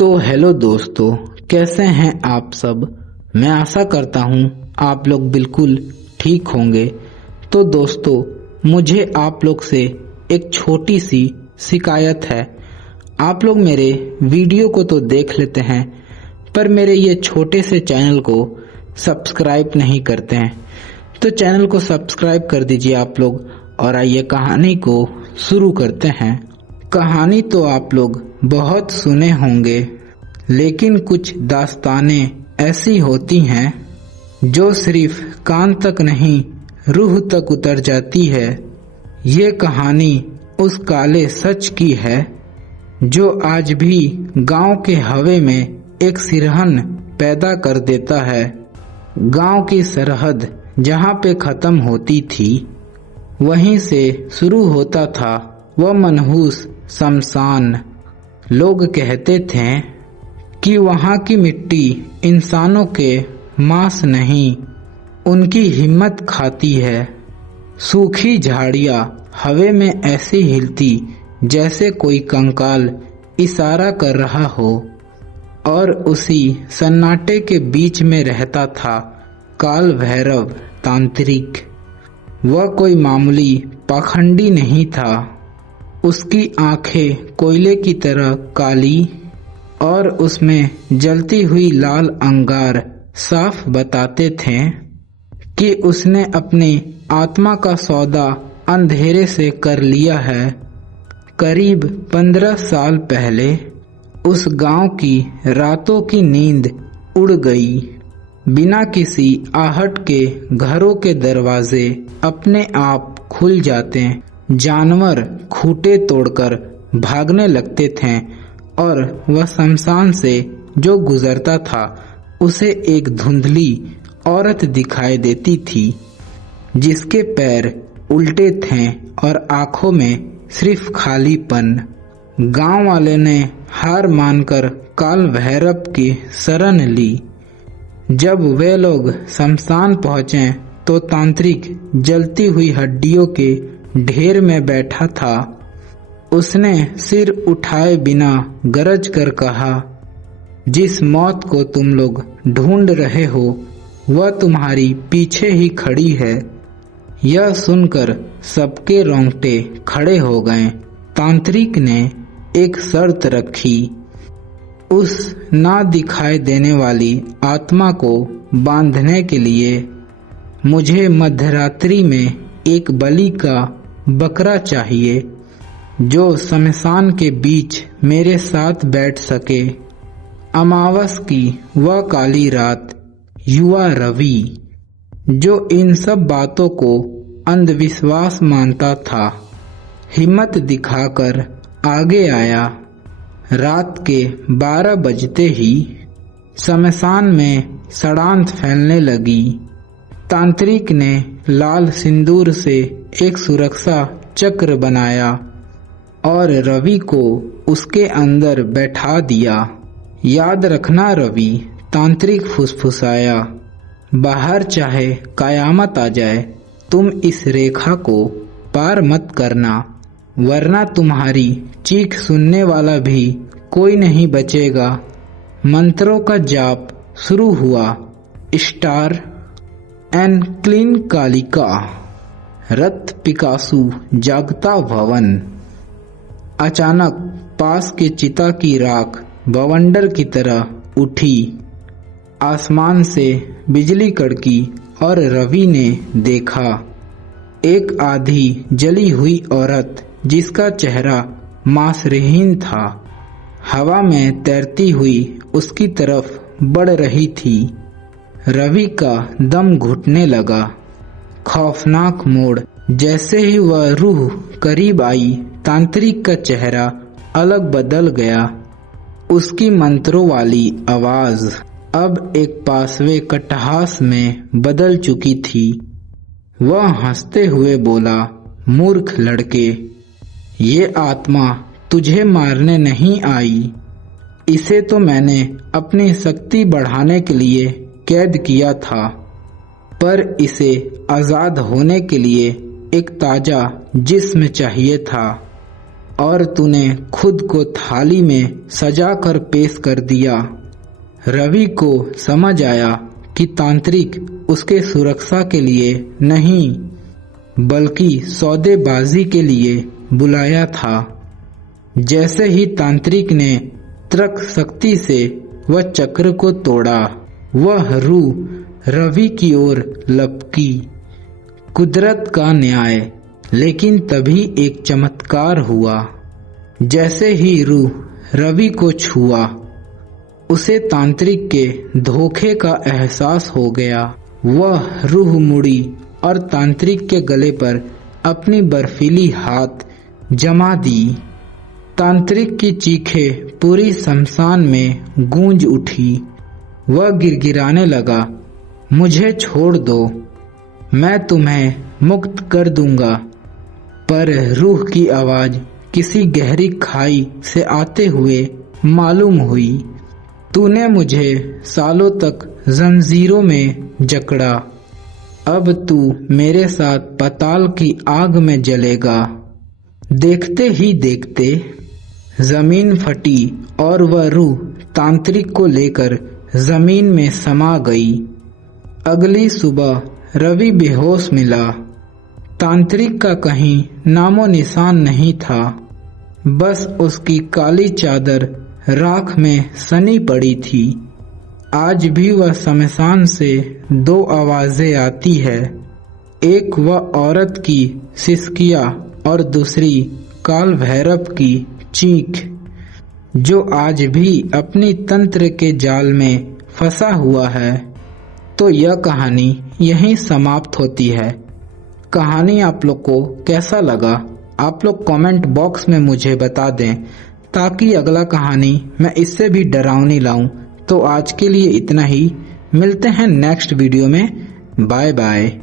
तो हेलो दोस्तों, कैसे हैं आप सब। मैं आशा करता हूं आप लोग बिल्कुल ठीक होंगे। तो दोस्तों, मुझे आप लोग से एक छोटी सी शिकायत है। आप लोग मेरे वीडियो को तो देख लेते हैं, पर मेरे ये छोटे से चैनल को सब्सक्राइब नहीं करते हैं। तो चैनल को सब्सक्राइब कर दीजिए आप लोग, और आइए कहानी को शुरू करते हैं। कहानी तो आप लोग बहुत सुने होंगे, लेकिन कुछ दास्तानें ऐसी होती हैं जो सिर्फ कान तक नहीं, रूह तक उतर जाती है। ये कहानी उस काले सच की है जो आज भी गांव के हवे में एक सिरहन पैदा कर देता है। गांव की सरहद जहां पे खत्म होती थी, वहीं से शुरू होता था वह मनहूस शमशान। लोग कहते थे कि वहां की मिट्टी इंसानों के मांस नहीं, उनकी हिम्मत खाती है। सूखी झाड़ियां हवे में ऐसी हिलती जैसे कोई कंकाल इशारा कर रहा हो, और उसी सन्नाटे के बीच में रहता था काल भैरव तांत्रिक। वह कोई मामूली पाखंडी नहीं था। उसकी आंखें कोयले की तरह काली, और उसमें जलती हुई लाल अंगार साफ बताते थे कि उसने अपनी आत्मा का सौदा अंधेरे से कर लिया है। करीब 15 साल पहले उस गांव की रातों की नींद उड़ गई। बिना किसी आहट के घरों के दरवाजे अपने आप खुल जाते, जानवर खूंटे तोड़कर भागने लगते थे, और वह शमशान से जो गुजरता था उसे एक धुंधली औरत दिखाई देती थी, जिसके पैर उल्टे थे और आंखों में सिर्फ खालीपन। गांव वाले ने हार मानकर काल भैरव की शरण ली। जब वे लोग शमशान पहुंचे तो तांत्रिक जलती हुई हड्डियों के ढेर में बैठा था। उसने सिर उठाए बिना गरज कर कहा, जिस मौत को तुम लोग ढूंढ रहे हो वह तुम्हारी पीछे ही खड़ी है। यह सुनकर सबके रोंगटे खड़े हो गए। तांत्रिक ने एक शर्त रखी, उस ना दिखाई देने वाली आत्मा को बांधने के लिए मुझे मध्यरात्रि में एक बलि का बकरा चाहिए, जो शमशान के बीच मेरे साथ बैठ सके। अमावस की वह काली रात युवा रवि, जो इन सब बातों को अंधविश्वास मानता था, हिम्मत दिखाकर आगे आया। रात के 12 बजते ही शमशान में सड़ांत फैलने लगी। तांत्रिक ने लाल सिंदूर से एक सुरक्षा चक्र बनाया और रवि को उसके अंदर बैठा दिया। याद रखना रवि, तांत्रिक फुसफुसाया, बाहर चाहे कयामत आ जाए, तुम इस रेखा को पार मत करना, वरना तुम्हारी चीख सुनने वाला भी कोई नहीं बचेगा। मंत्रों का जाप शुरू हुआ। स्टार एंड क्लीन कालिका, रक्त पिकासु जागता भवन। अचानक पास के चिता की राख बवंडर की तरह उठी। आसमान से बिजली कड़की और रवि ने देखा एक आधी जली हुई औरत, जिसका चेहरा मांसहीन था, हवा में तैरती हुई उसकी तरफ बढ़ रही थी। रवि का दम घुटने लगा। खौफनाक मोड़। जैसे ही वह रूह करीब आई, तांत्रिक का चेहरा अलग बदल गया। उसकी मंत्रों वाली आवाज अब एक पासवे कटहास में बदल चुकी थी। वह हंसते हुए बोला, मूर्ख लड़के, ये आत्मा तुझे मारने नहीं आई। इसे तो मैंने अपनी शक्ति बढ़ाने के लिए कैद किया था, पर इसे आजाद होने के लिए एक ताजा जिस्म चाहिए था, और तूने खुद को थाली में सजा कर पेश कर दिया। रवि को समझ आया कि तांत्रिक उसके सुरक्षा के लिए नहीं बल्कि सौदेबाजी के लिए बुलाया था। जैसे ही तांत्रिक ने तर्क शक्ति से वह चक्र को तोड़ा, वह रूह रवि की ओर लपकी। कुदरत का न्याय। लेकिन तभी एक चमत्कार हुआ। जैसे ही रूह रवि को छुआ, उसे तांत्रिक के धोखे का एहसास हो गया। वह रूह मुड़ी और तांत्रिक के गले पर अपनी बर्फीली हाथ जमा दी। तांत्रिक की चीखें पूरी शमशान में गूंज उठी। वह गिड़गिड़ाने लगा, मुझे छोड़ दो, मैं तुम्हें मुक्त कर दूंगा। पर रूह की आवाज किसी गहरी खाई से आते हुए मालूम हुई। तूने मुझे सालों तक जंजीरों में जकड़ा, अब तू मेरे साथ पाताल की आग में जलेगा। देखते ही देखते जमीन फटी और वह रूह तांत्रिक को लेकर जमीन में समा गई। अगली सुबह रवि बेहोश मिला। तांत्रिक का कहीं नामो निशान नहीं था। बस उसकी काली चादर राख में सनी पड़ी थी। आज भी वह शमशान से दो आवाजें आती है, एक वह औरत की सिसकिया और दूसरी काल भैरव की चीख, जो आज भी अपनी तंत्र के जाल में फंसा हुआ है। तो यह कहानी यहीं समाप्त होती है। कहानी आप लोग को कैसा लगा आप लोग कमेंट बॉक्स में मुझे बता दें, ताकि अगला कहानी मैं इससे भी डरावनी लाऊं। तो आज के लिए इतना ही, मिलते हैं नेक्स्ट वीडियो में। Bye bye.